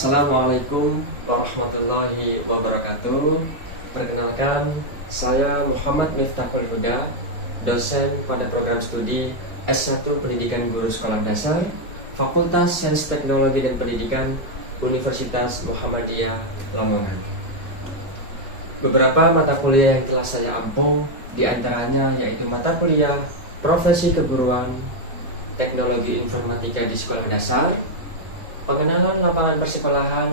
Assalamualaikum warahmatullahi wabarakatuh. Perkenalkan, saya Muhammad Miftahul Huda, dosen pada program studi S1 Pendidikan Guru Sekolah Dasar, Fakultas Sains Teknologi dan Pendidikan Universitas Muhammadiyah Lamongan. Beberapa mata kuliah yang telah saya ampu, diantaranya yaitu mata kuliah Profesi Keguruan, Teknologi Informatika di Sekolah Dasar, Pengenalan Lapangan Persekolahan,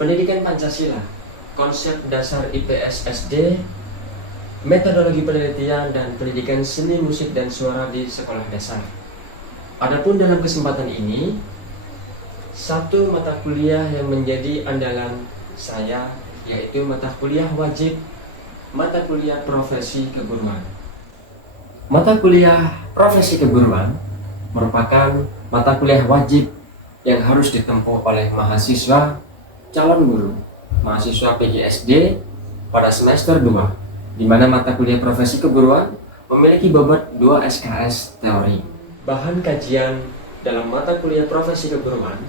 Pendidikan Pancasila, Konsep Dasar IPS SD, Metodologi Penelitian dan Pendidikan Seni Musik dan Suara di Sekolah Dasar. Adapun dalam kesempatan ini, satu mata kuliah yang menjadi andalan saya yaitu mata kuliah wajib, mata kuliah Profesi Keguruan. Mata kuliah Profesi Keguruan merupakan mata kuliah wajib yang harus ditempuh oleh mahasiswa calon guru, mahasiswa PGSD pada semester 2, di mana mata kuliah Profesi Keguruan memiliki bobot 2 SKS teori. Bahan kajian dalam mata kuliah Profesi Keguruan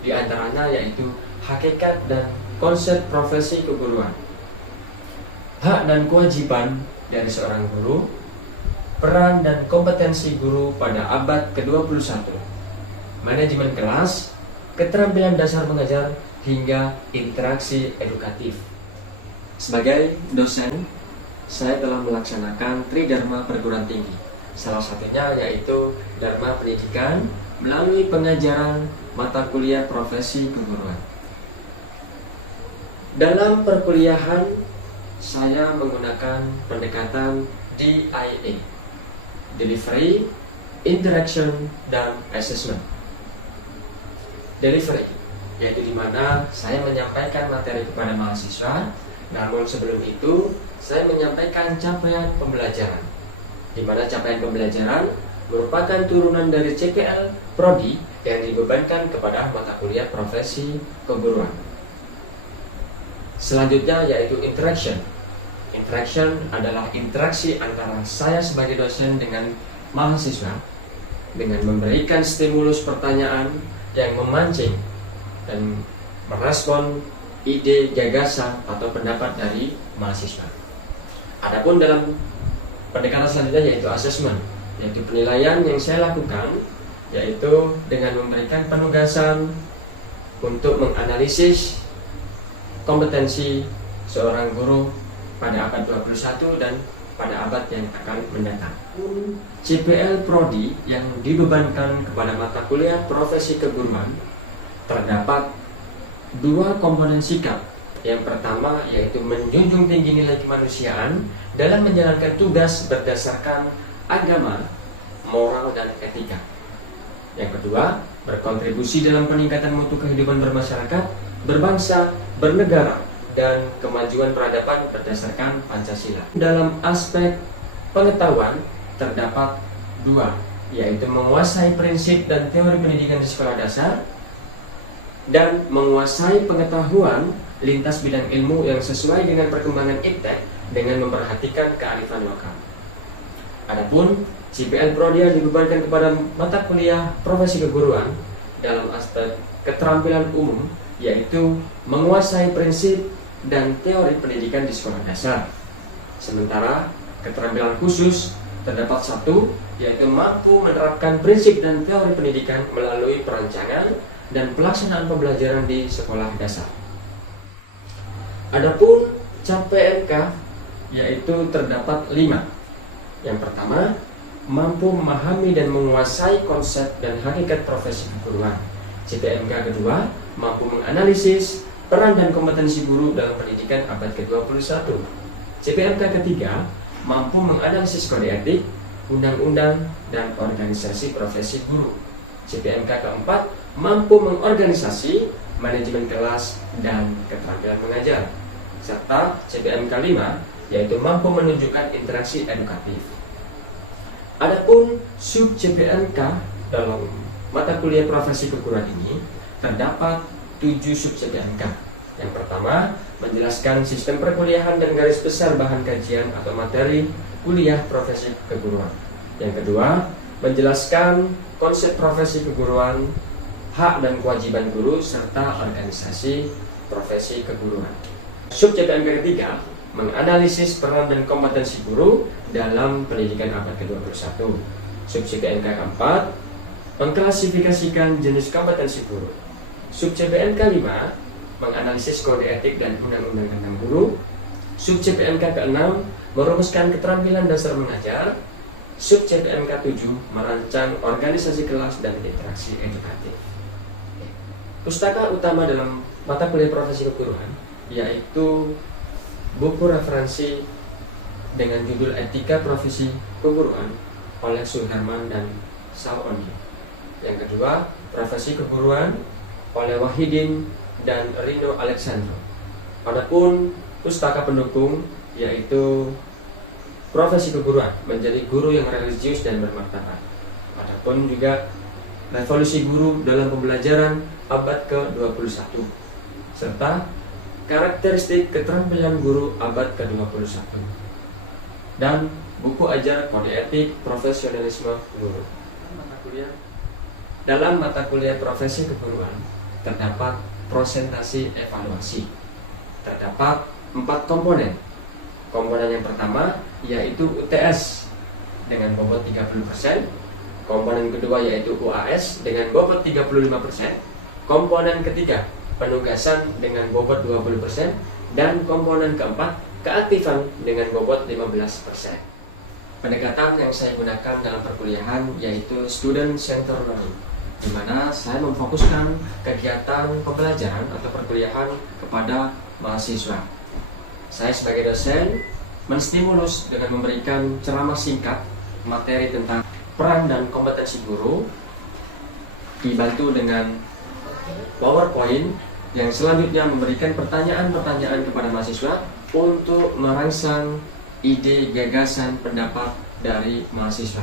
diantaranya yaitu hakikat dan konsep profesi keguruan, hak dan kewajiban dari seorang guru, peran dan kompetensi guru pada abad ke-21, manajemen kelas, keterampilan dasar mengajar, hingga interaksi edukatif. Sebagai dosen, saya telah melaksanakan Tridharma Perguruan Tinggi. Salah satunya yaitu Dharma Pendidikan melalui pengajaran mata kuliah Profesi Keguruan. Dalam perkuliahan, saya menggunakan pendekatan DIA, Delivery, Interaction, dan Assessment. Delivery, yaitu di mana saya menyampaikan materi kepada mahasiswa, namun sebelum itu saya menyampaikan capaian pembelajaran, di mana capaian pembelajaran merupakan turunan dari CPL Prodi yang dibebankan kepada mata kuliah Profesi Keguruan. Selanjutnya yaitu Interaction. Interaction adalah interaksi antara saya sebagai dosen dengan mahasiswa dengan memberikan stimulus pertanyaan yang memancing dan merespon ide, gagasan, atau pendapat dari mahasiswa. Adapun dalam pendekatan selanjutnya yaitu assessment, yaitu penilaian yang saya lakukan yaitu dengan memberikan penugasan untuk menganalisis kompetensi seorang guru pada abad 21 dan pada abad yang akan mendatang. CPL Prodi yang dibebankan kepada mata kuliah Profesi Keguruan terdapat dua komponen sikap. Yang pertama yaitu menjunjung tinggi nilai kemanusiaan dalam menjalankan tugas berdasarkan agama, moral, dan etika. Yang kedua, berkontribusi dalam peningkatan mutu kehidupan bermasyarakat, berbangsa, bernegara, dan kemajuan peradaban berdasarkan Pancasila. Dalam aspek pengetahuan terdapat dua, yaitu menguasai prinsip dan teori pendidikan di sekolah dasar dan menguasai pengetahuan lintas bidang ilmu yang sesuai dengan perkembangan iptek dengan memperhatikan kearifan lokal. Adapun CPL Prodi yang dibebankan kepada mata kuliah Profesi Keguruan dalam aspek keterampilan umum yaitu menguasai prinsip dan teori pendidikan di sekolah dasar. Sementara keterampilan khusus terdapat satu, yaitu mampu menerapkan prinsip dan teori pendidikan melalui perancangan dan pelaksanaan pembelajaran di sekolah dasar. Adapun cap PMK yaitu terdapat 5. Yang pertama, mampu memahami dan menguasai konsep dan hakikat profesi keguruan. CPMK kedua, mampu menganalisis peran dan kompetensi guru dalam pendidikan abad ke-21. CPMK ketiga, mampu menganalisis kode etik, undang-undang, dan organisasi profesi guru. CPMK keempat, mampu mengorganisasi manajemen kelas dan keterampilan mengajar. Serta CPMK 5, yaitu mampu menunjukkan interaksi edukatif. Adapun sub CPMK dalam mata kuliah Profesi Keguruan ini terdapat 7 sub CPMK. Yang pertama, menjelaskan sistem perkuliahan dan garis besar bahan kajian atau materi kuliah Profesi Keguruan. Yang kedua, menjelaskan konsep profesi keguruan, hak dan kewajiban guru, serta organisasi profesi keguruan. Sub CPMK ketiga menganalisis peran dan kompetensi guru dalam pendidikan abad ke-21. Sub CPMK keempat mengklasifikasikan jenis kompetensi guru. Sub CPMK 5 menganalisis kode etik dan undang-undang tentang guru. Sub CPMK ke-6 merumuskan keterampilan dasar mengajar. Sub CPMK 7 merancang organisasi kelas dan interaksi edukatif. Pustaka utama dalam mata kuliah profesi keguruan yaitu buku referensi dengan judul Etika Profesi Keguruan oleh Suherman dan Saloni. Yang kedua, Profesi Keguruan oleh Wahidin dan Rino Alexandro. Adapun pustaka pendukung yaitu Profesi Keguruan menjadi guru yang religius dan bermartabat. Adapun juga Revolusi Guru dalam Pembelajaran abad ke-21 serta Karakteristik Keterampilan Guru abad ke-21 dan buku ajar kode etik profesionalisme guru. Dalam mata kuliah profesi keguruan terdapat presentasi evaluasi. Terdapat 4 komponen. Komponen yang pertama yaitu UTS dengan bobot 30%. Komponen kedua yaitu UAS dengan bobot 35%. Komponen ketiga penugasan dengan bobot 20%. Dan komponen keempat keaktifan dengan bobot 15%. Pendekatan yang saya gunakan dalam perkuliahan yaitu student center learning, di mana saya memfokuskan kegiatan pembelajaran atau perkuliahan kepada mahasiswa. Saya sebagai dosen menstimulus dengan memberikan ceramah singkat materi tentang peran dan kompetensi guru, dibantu dengan PowerPoint yang selanjutnya memberikan pertanyaan-pertanyaan kepada mahasiswa untuk merangsang ide, gagasan, pendapat dari mahasiswa.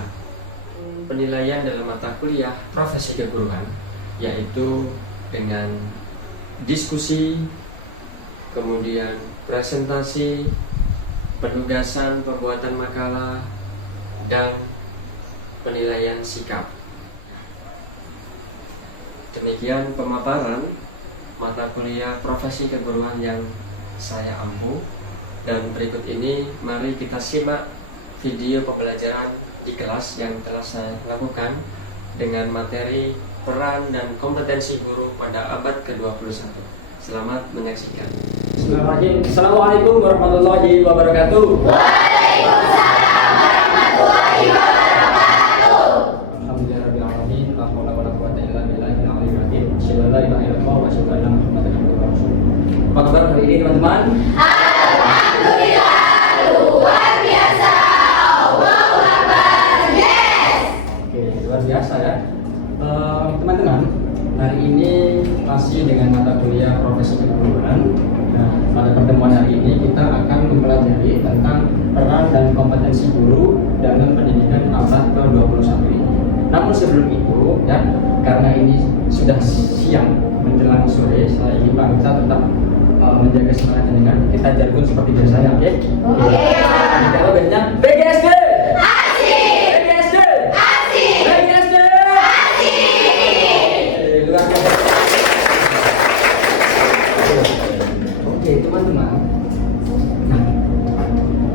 Penilaian dalam mata kuliah profesi keguruan yaitu dengan diskusi, kemudian presentasi, penugasan, pembuatan makalah, dan penilaian sikap. Demikian pemaparan mata kuliah profesi keguruan yang saya ampu, dan berikut ini mari kita simak video pembelajaran di kelas yang telah saya lakukan dengan materi peran dan kompetensi guru pada abad ke-21. Selamat menyaksikan. Bismillahirrahmanirrahim. Assalamualaikum warahmatullahi wabarakatuh. Waalaikumsalam warahmatullahi wabarakatuh. Alhamdulillahirabbil alamin. La haula wala quwwata illa billahil aliyyil azim. Asyhadu an la ilaha illallah wa asyhadu anna Muhammadan abduhu wa rasuluh. Apa kabar hari ini teman-teman? Alhamdulillah, luar biasa. Allahu Akbar. Yes. Oke, luar biasa ya. Teman-teman, hari ini masih dengan mata kuliah profesi keguruan. Nah, pada pertemuan hari ini kita akan mempelajari tentang peran dan kompetensi guru dalam pendidikan abad ke-21 ini. Namun sebelum itu, ya, karena ini sudah siang menjelang sore, saya ingin Pak Mirsa tetap menjaga semangat dengan kita jargon seperti biasa ya, oke? Oke. Kalau bandnya BGSD. Asik. BGSD. Asik. BGSD. Asik. Luar biasa. Oke, teman-teman. Nah,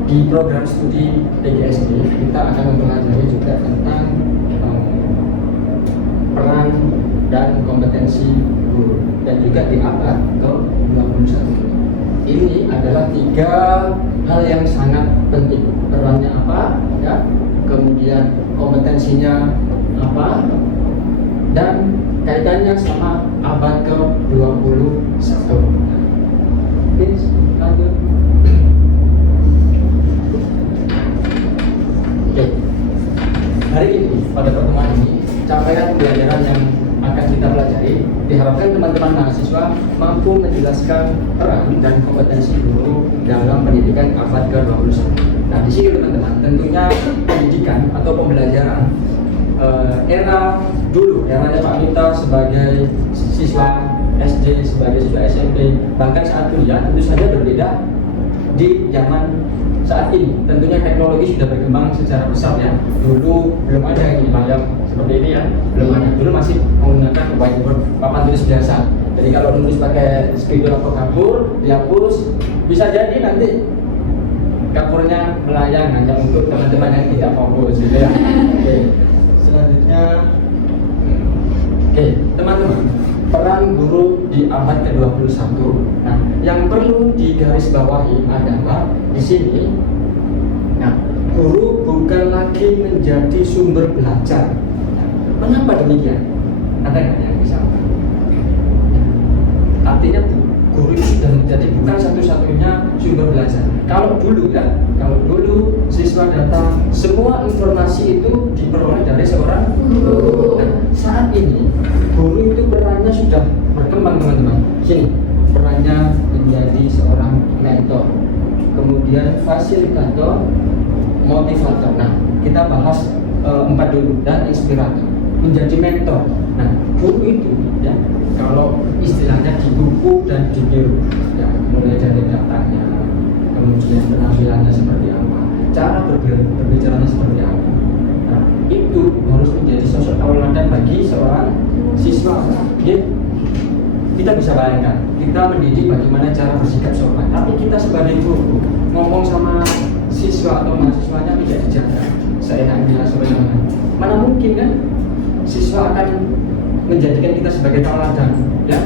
di program studi PGSD kita akan mempelajari juga tentang peran dan kompetensi guru, dan juga di abad ke-21 ini adalah 3 hal yang sangat penting. Perannya apa, ya, kemudian kompetensinya apa, dan kaitannya sama abad ke-21. Oke, lanjut. Oke, hari ini pada pertemuan ini capaian pembelajaran yang akan kita pelajari diharapkan teman-teman mahasiswa mampu menjelaskan peran dan kompetensi guru dalam pendidikan abad ke-21. Nah, di sini teman-teman, tentunya pendidikan atau pembelajaran era dulu, eranya Pak Mita sebagai siswa SD, sebagai siswa SMP, bahkan saat kuliah tentu saja berbeda di zaman saat ini. Tentunya teknologi sudah berkembang secara besar ya. Dulu belum ada yang namanya seperti ini ya, belum ada. Dulu masih menggunakan whiteboard, papan tulis biasa. Jadi kalau nulis pakai spidol atau kapur, dihapus, bisa jadi nanti kapurnya melayang hanya untuk teman-teman yang tidak fokus gitu ya. Oke. Selanjutnya, oke teman-teman, peran guru di abad ke-21. Nah, yang perlu digarisbawahi adalah di sini, nah, guru bukan lagi menjadi sumber belajar. Mengapa demikian? Ada nggak yang bisa? Artinya guru itu sudah menjadi bukan satu-satunya sumber belajar. Kalau dulu siswa datang, semua informasi itu diperoleh dari seorang guru. Nah, saat ini guru itu perannya sudah berkembang teman-teman. Sini perannya menjadi seorang mentor, kemudian fasilitator, motivator. Nah, kita bahas 4 dulu, dan inspirator, menjadi mentor. Nah, guru itu ya, kalau istilahnya di buku dan di biru ya, mulai dari datanya, kemudian penampilannya seperti apa, cara berbicaranya seperti apa. Nah, itu harus menjadi sosok tauladan bagi seorang siswa ya. Kita bisa bayangkan, kita mendidik bagaimana cara bersikap sopan, tapi kita sebagai guru ngomong sama siswa atau mahasiswanya tidak dijaga, seenaknya sebenarnya. Mana mungkin kan siswa akan menjadikan kita sebagai tauladan ya.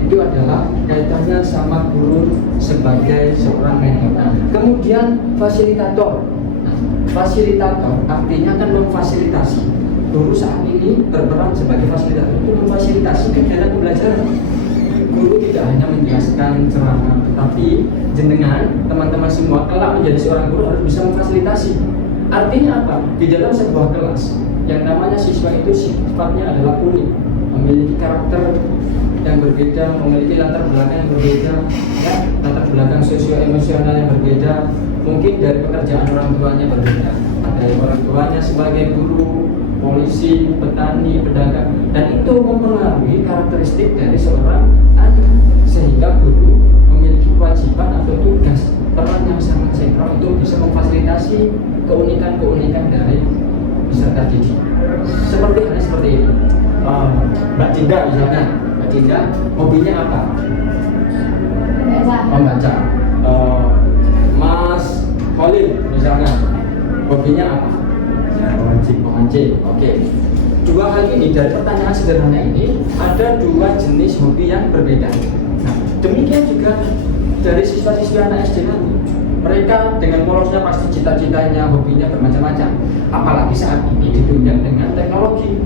Itu adalah kaitannya sama guru sebagai seorang mentor. Nah, kemudian fasilitator. Nah, fasilitator artinya kan memfasilitasi. Guru saat ini berperan sebagai fasilitator untuk memfasilitasi kegiatan pembelajaran. Guru tidak hanya menjelaskan ceramah, tetapi jenengan teman-teman semua kelak menjadi seorang guru harus bisa memfasilitasi. Artinya apa? Di dalam sebuah kelas yang namanya siswa itu sifatnya adalah unik, memiliki karakter yang berbeda, memiliki latar belakang yang berbeda, ya, latar belakang sosio-emosional yang berbeda, mungkin dari pekerjaan orang tuanya berbeda. Ada orang tuanya sebagai guru, polisi, petani, pedagang, dan itu mempengaruhi karakteristik dari seorang anak, sehingga guru memiliki kewajiban atau tugas peran yang sangat sentral untuk bisa memfasilitasi keunikan-keunikan dari peserta didik. Seperti ini. Mbak Cinda misalnya, Mbak Cinda hobinya apa? Membaca. Mas Khalil misalnya hobinya apa? Memancing. Oke. Dua hal ini dari pertanyaan sederhana ini ada dua jenis hobi yang berbeda. Nah, demikian juga dari siswa-siswi anak SD nanti. Mereka dengan polosnya pasti cita-citanya, hobinya bermacam-macam. Apalagi saat ini ditunjang dengan teknologi.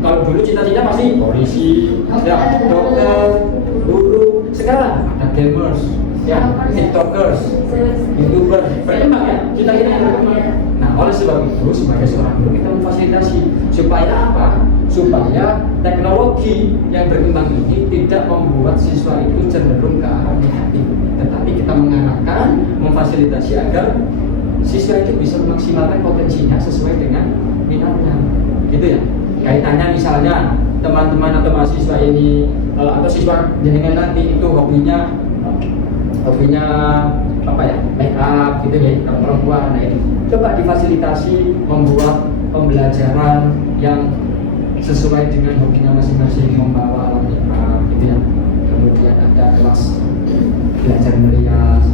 Kalau dulu cita-cita pasti polisi, ya, dokter, guru. Sekarang ada gamers, ya, tiktokers, youtuber, berkembang ya, cita-cita yang berkembang. Nah, oleh sebab itu sebagai seorang guru kita memfasilitasi supaya apa? Supaya teknologi yang berkembang ini tidak membuat siswa itu cenderung ke arah negatif, tetapi kita mengarahkan, memfasilitasi agar siswa itu bisa memaksimalkan potensinya sesuai dengan minatnya, gitu ya. Kaitannya misalnya teman-teman atau mahasiswa ini atau siswa jenengan nanti itu hobinya apa ya, make up gitu ya, kalau perempuan. Nah, ini coba difasilitasi membuat pembelajaran yang sesuai dengan hobinya masing-masing, membawa alat make up gitu ya. Kemudian ada kelas belajar merias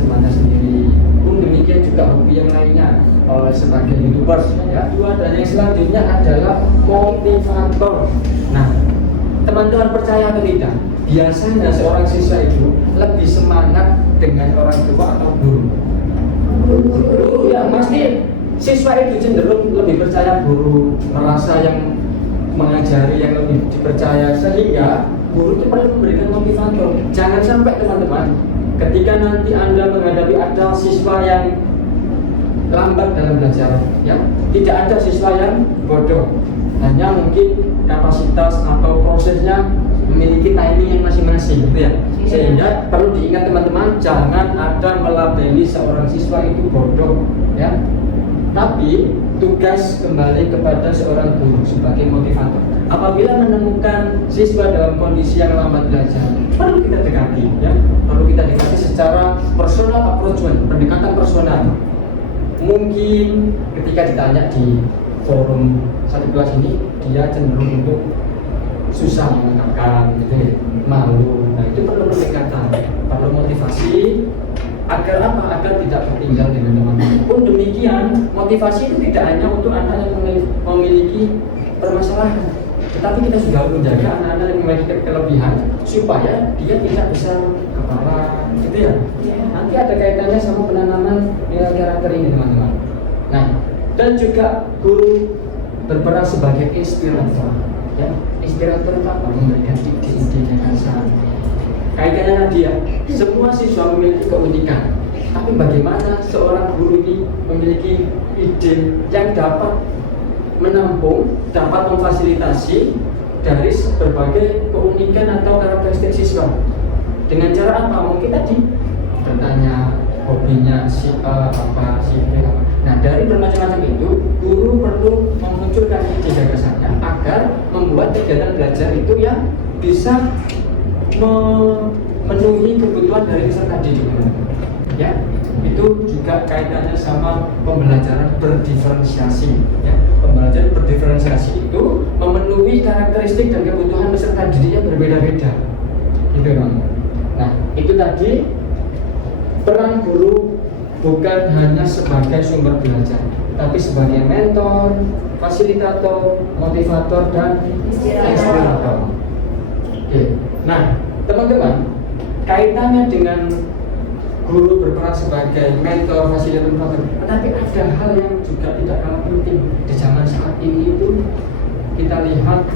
temannya sendiri. Pun demikian juga hobi yang lainnya sebagai YouTubers ya. Dan yang selanjutnya adalah motivator. Nah, teman-teman percaya atau tidak, biasanya seorang siswa itu lebih semangat dengan orang tua atau guru? Guru ya, pasti siswa itu cenderung lebih percaya guru, merasa yang mengajari yang lebih dipercaya, sehingga guru itu perlu memberikan motivator. Jangan sampai teman-teman, ketika nanti Anda menghadapi ada siswa yang lambat dalam belajar, ya, tidak ada siswa yang bodoh, hanya mungkin kapasitas atau prosesnya memiliki timing yang masing-masing, gitu ya. Sehingga perlu diingat teman-teman, jangan ada melabeli seorang siswa itu bodoh, ya. Tapi tugas kembali kepada seorang guru sebagai motivator. Apabila menemukan siswa dalam kondisi yang lambat belajar, perlu kita dekati, ya. Perlu kita dekati secara personal approachment, pendekatan personal. Mungkin ketika ditanya di forum satu kelas ini dia cenderung untuk susah mengungkapkan gitu ya, malu. Nah itu perlu pendekatan, perlu motivasi agar apa? Agar tidak tertinggal dengan teman-teman. Pun demikian, motivasi itu tidak hanya untuk anak yang memiliki permasalahan, tetapi kita juga harus menjaga anak-anak yang memiliki kelebihan supaya dia tidak besar kepala, gitu ya. Nanti ada kaitannya sama penanaman nilai karakter ini teman-teman. Nah, dan juga guru berperan sebagai inspirator. Ya, inspirator itu apa? Memberikan ide-ide yang kasar. Kaitannya dia, semua siswa memiliki keunikan. Tapi bagaimana seorang guru ini memiliki ide yang dapat menampung, dapat memfasilitasi dari berbagai keunikan atau karakteristik siswa. Dengan cara apa? Mungkin tadi bertanya hobinya si A apa, si B apa. Nah, dari bermacam-macam itu, guru perlu memunculkan ide gagasannya agar membuat kegiatan belajar itu yang bisa memenuhi kebutuhan dari peserta didik. Ya, itu juga kaitannya sama pembelajaran berdiferensiasi. Ya, pembelajaran berdiferensiasi itu memenuhi karakteristik dan kebutuhan peserta didik yang berbeda-beda. Gitu, Bang. Nah, itu tadi peran guru bukan hanya sebagai sumber belajar, tapi sebagai mentor, fasilitator, motivator, dan inspirator. Oke. Nah, teman-teman, kaitannya dengan guru berperan sebagai mentor, fasilitator, motivator, tetapi ada hal yang juga tidak kalah penting di zaman saat ini. Itu kita lihat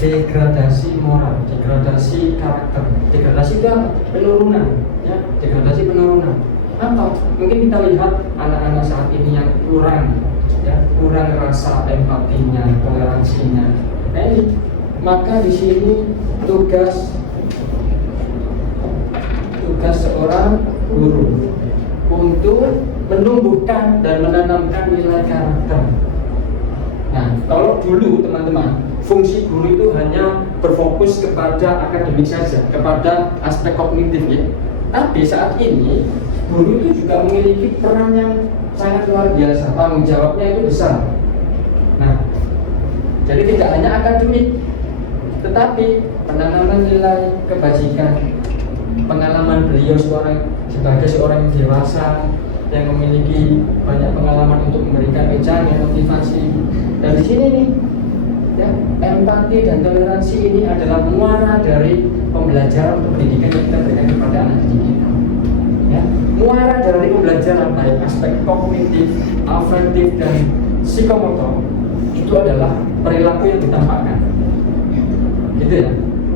degradasi moral, degradasi karakter. Degradasi itu apa? Penurunan, ya, degradasi penurunan. Apa? Mungkin kita lihat anak-anak saat ini yang kurang, ya, kurang rasa empatinya, toleransinya. Nah ini, maka di sini tugas seorang guru untuk menumbuhkan dan menanamkan nilai karakter. Nah, kalau dulu teman-teman, fungsi guru itu hanya berfokus kepada akademik saja, kepada aspek kognitif ya. Tapi saat ini guru itu juga memiliki peran yang sangat luar biasa, tanggung jawabnya itu besar. Nah, jadi tidak hanya akademik, tetapi penanaman nilai kebajikan, pengalaman beliau sebagai seorang yang dewasa yang memiliki banyak pengalaman untuk memberikan wejangan, motivasi. Dan di sini nih, ya, empati dan toleransi ini adalah muara dari pembelajaran pendidikan yang kita berikan kepada anak didik kita. Ya, muara dari pembelajaran baik aspek kognitif, afektif, dan psikomotor itu adalah perilaku yang ditampakkan. Gitu ya,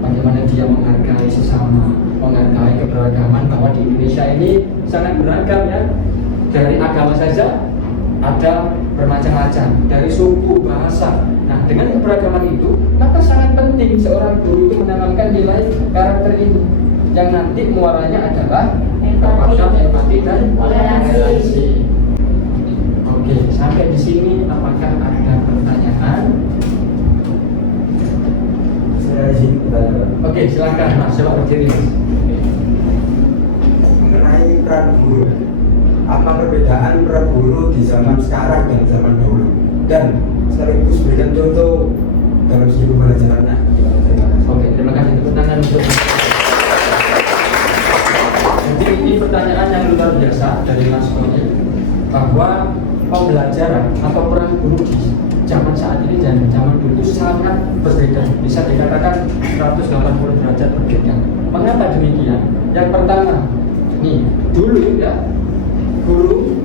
bagaimana dia menghargai sesama, menghargai keberagaman, bahwa di Indonesia ini sangat beragam ya. Dari agama saja ada bermacam-macam, dari suku, bahasa. Nah, dengan keberagaman itu, maka sangat penting seorang guru itu menanamkan nilai karakter ini, yang nanti muaranya adalah empati dan toleransi. Oke, sampai di sini apakah ada pertanyaan? Saya izin bertanya. Oke, silakan Mas, coba berdiri Mas. Mengenai peran guru, apa perbedaan peran guru di zaman sekarang dan zaman dulu, dan sekaligus berikan contoh dalam segi pembelajarannya. Oke, terima kasih tepuk tangan untuk. Jadi ini pertanyaan yang luar biasa dari Mas Koni, bahwa pembelajaran atau peran guru di zaman saat ini dan zaman dulu sangat berbeda, bisa dikatakan 180 derajat berbeda. Mengapa demikian? Yang pertama, nih dulu ya, guru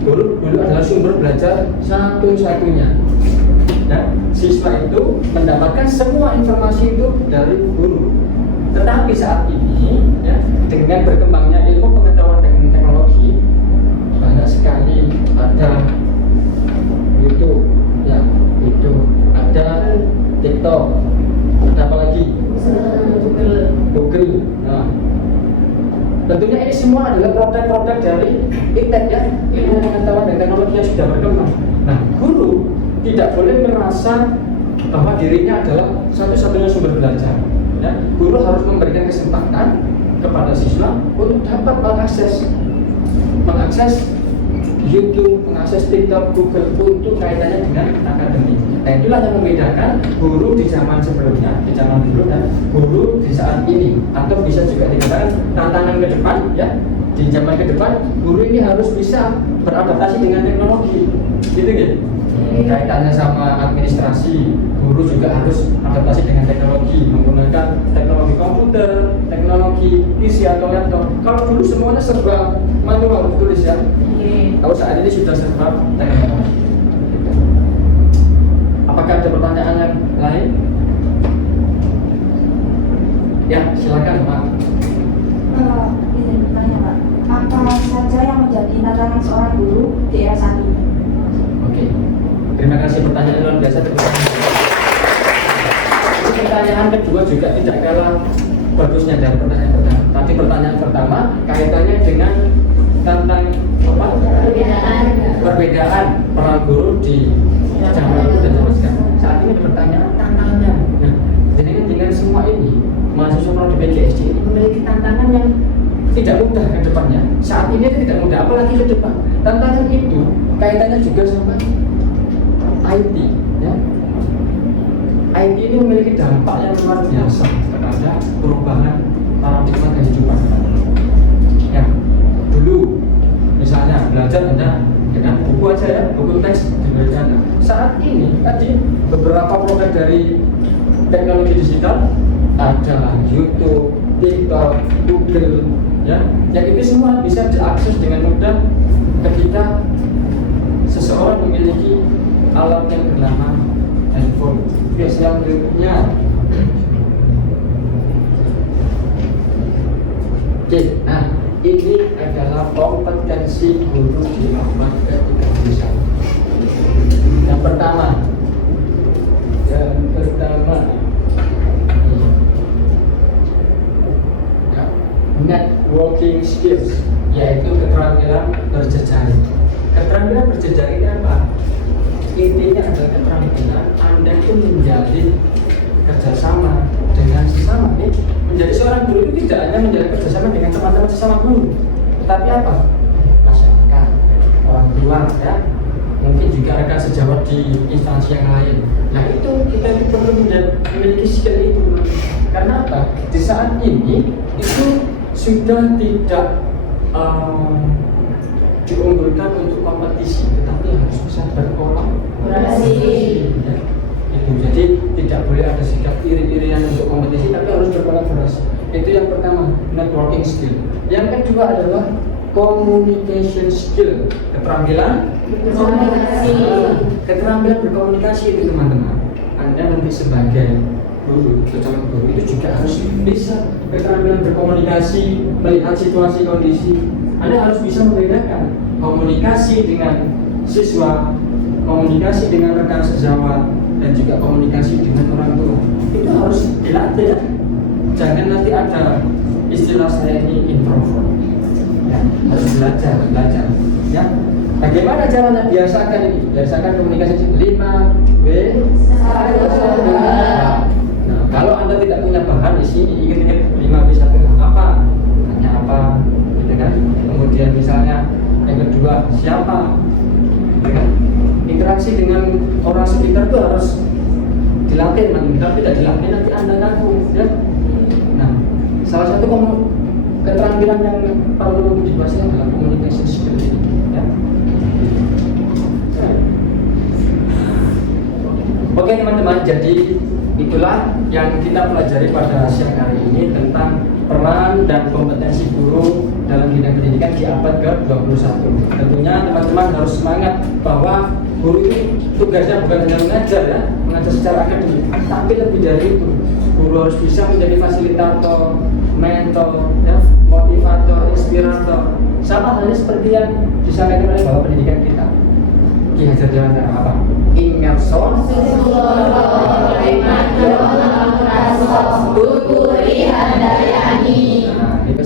dulu adalah sumber belajar satu-satunya. Nah, siswa itu mendapatkan semua informasi itu dari guru. Tetapi saat ini, ya, dengan berkembangnya ilmu pengetahuan dan teknologi, banyak sekali ada YouTube, ya, ada TikTok, ada apa lagi? Google. Nah, tentunya ini semua adalah produk-produk dari ITEK ya, ilmu pengetahuan dan teknologi yang sudah berkembang. Nah, guru tidak boleh merasa bahwa dirinya adalah satu-satunya sumber belajar. Ya, guru harus memberikan kesempatan kepada siswa untuk dapat mengakses YouTube, mengakses TikTok, Google untuk kaitannya dengan akademik. Nah, itulah yang membedakan guru di zaman sebelumnya, di zaman dulu dan guru di saat ini, atau bisa juga dikatakan tantangan ke depan, ya. Di zaman ke depan, guru ini harus bisa beradaptasi dengan teknologi, gitu gitu. Kaitannya sama administrasi, guru juga harus adaptasi dengan teknologi, menggunakan teknologi komputer, teknologi PC atau laptop. Kalau dulu semuanya serba manual tulis ya. Kalau saat ini sudah serba teknologi. Apakah ada pertanyaan yang lain? Ya, silakan Pak. Izin bertanya Pak, apa saja yang menjadi tantangan seorang guru di era saat ini? Oke, terima kasih pertanyaan luar biasa. Ini pertanyaan kedua juga tidak kalah bagusnya dari pertanyaan pertama. Tadi pertanyaan pertama kaitannya dengan tentang apa? Perbedaan peran guru di zaman dulu dan zaman sekarang. Saat ini ada pertanyaan tantangannya. Nah, jadi dengan semua ini, mahasiswa prodi PGSD ini memiliki tantangan yang tidak mudah ke depannya. Saat ini tidak mudah, apalagi ke depan. Tantangan itu kaitannya juga sama IT, ya. IT ini memiliki dampak yang luar biasa terhadap perubahan paradigma kehidupan. Ya, dulu misalnya belajar hanya dengan buku aja ya, buku teks dibaca. Saat ini tadi beberapa produk dari teknologi digital ada YouTube, TikTok, Google, ya, yang itu semua bisa diakses dengan mudah ketika seseorang memiliki alat yang bernama handphone. Yang berikutnya, oke, nah ini adalah kompetensi guru di abad ke-21. Yang pertama, networking skills, yaitu keterampilan berjejaring. Keterampilan berjejaring ini apa? Intinya adalah keterampilan Anda itu menjadi kerjasama dengan sesama. Menjadi seorang guru itu tidak hanya menjadi kerjasama dengan teman-teman sesama guru, tetapi apa? Masyarakat, orang tua, ya, mungkin juga rekan sejawat di instansi yang lain. Nah itu kita perlu memiliki skill itu. Karena apa? Di saat ini itu sudah tidak diunggulkan untuk kompetisi, tetapi harus bisa berkolaborasi. Ya, itu jadi tidak boleh ada sikap iri-irian untuk kompetisi, tapi harus berkolaborasi. Itu yang pertama, networking skill. Yang kedua adalah communication skill, keterampilan komunikasi. Keterampilan berkomunikasi itu teman-teman. Anda nanti sebagai guru, calon guru itu juga harus bisa keterampilan berkomunikasi, melihat situasi kondisi. Anda harus bisa membedakan komunikasi dengan siswa, komunikasi dengan rekan sejawat, dan juga komunikasi dengan orang tua. Itu harus dilatih. Jangan nanti ada istilah saya ini introvert. Ya, harus belajar. Ya. Bagaimana caranya? Biasakan ini. Biasakan komunikasi 5W 1. Nah, kalau Anda tidak punya bahan di sini, ingat 5W1 apa? Tanya apa? Gitu kan? Kemudian misalnya yang kedua siapa? Gitu kan? Interaksi dengan orang sekitar itu harus dilatih, kalau tidak dilatih nanti Anda ngaku, ya. Nah, salah satu keterampilan yang perlu dikuasai adalah communication skill, ya. Oke teman-teman, jadi itulah yang kita pelajari pada siang hari ini tentang peran dan kompetensi guru dalam bidang pendidikan di abad ke-21. Tentunya teman-teman harus semangat bahwa guru itu tugasnya bukan hanya mengajar, ya, mengajar secara akademik, tapi lebih dari itu. Guru harus bisa menjadi fasilitator, mentor, ya, motivator, inspirator. Sama halnya seperti yang disampaikan oleh Bapak Pendidikan kita. Ki Hajar Dewantara apa? Imerson, Tuturi Handayani. Nah, kita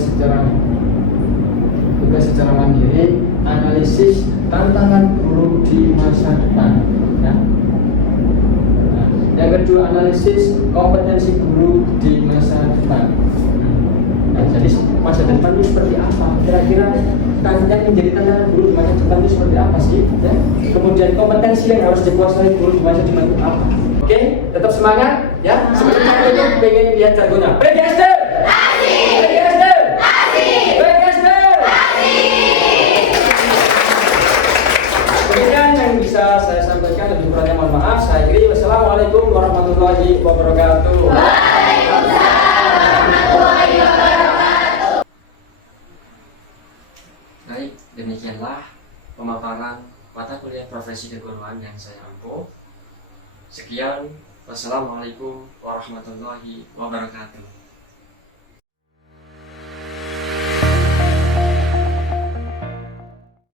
secara mandiri analisis tantangan guru di masa depan. Ya. Nah, yang kedua analisis kompetensi guru di masa depan. Nah, jadi masa depan ini seperti apa? Kira-kira yang menjadi tantangan guru di masa depan itu seperti apa sih? Ya? Kemudian kompetensi yang harus dikuasai guru di masa depan itu apa? Oke, tetap semangat ya. Sebenarnya itu pengen lihat jagonya. PGSD. PGSD. PGSD. Demikian yang bisa saya sampaikan, lebih kurangnya mohon maaf. Saya akhiri. Wassalamualaikum warahmatullahi wabarakatuh. Baik, demikianlah pemaparan mata kuliah profesi keguruan yang saya ampuh. Sekian, wassalamualaikum warahmatullahi wabarakatuh.